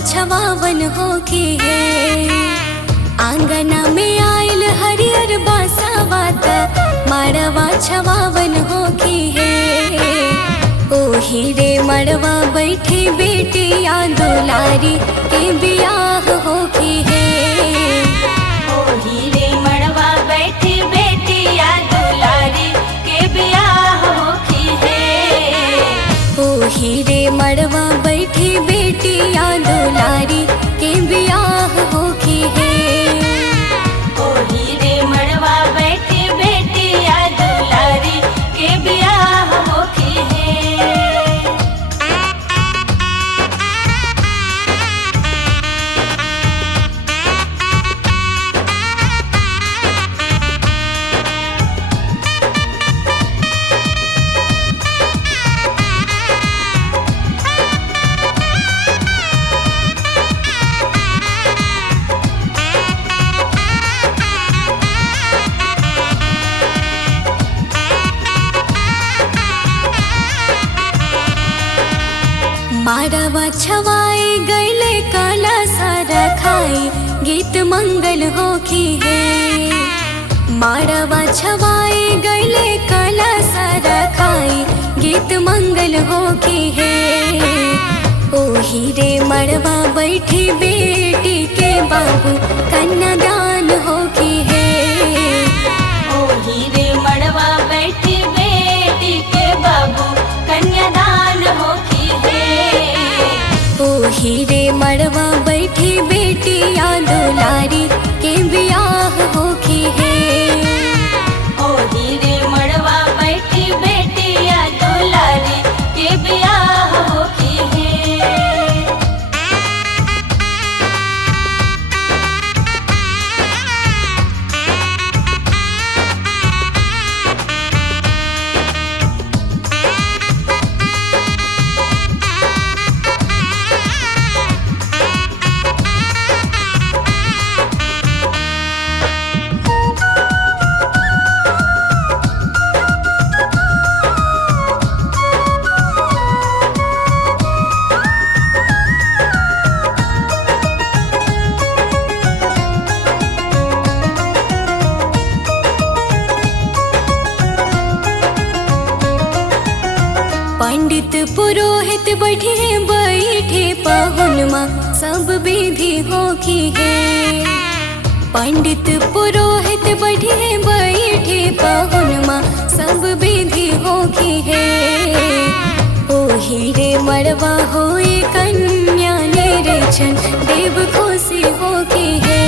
छवावन होके है। आंगना में आयल हरियर बासावात मड़वा छवावन होके है। ओही रे मड़वा बैठी बेटिया दुलारी के बियाह होके है। ओही रे मड़वा बैठी बेटिया दुलारी के बियाह होखी है। ओही रे मड़वा बैठी बेटिया दुलारी के बियाह होके है। ओही रे मड़वा बैठी बेटिया दुलारी के बियाह होखी है। मड़वा छवाए गैले काला सारा खाई गीत मंगल होखी है। मड़वा छवाए गैले काला सारा खाई गीत मंगल होखी है। ओही रे मड़वा बैठी बेटी के बाबू कन्यादान होखी है। ओही रे मड़वा बैठी बेटी के बाबू कन्यादान होखी है। ओही रे मड़वा बैठी बेटिया दुलारी के बियाह होखी है। ओही रे मड़वा बैठी बेटिया दुलारी के बियाह होखी है। पंडित पुरोहित बैठे बैठे पहुनमा सब विधि होखी है। पंडित पुरोहित बैठे बैठे पहुनमा सब विधि होखी है। ओही रे मड़वा होए कन्या निरक्षण देव खुशी होखी है।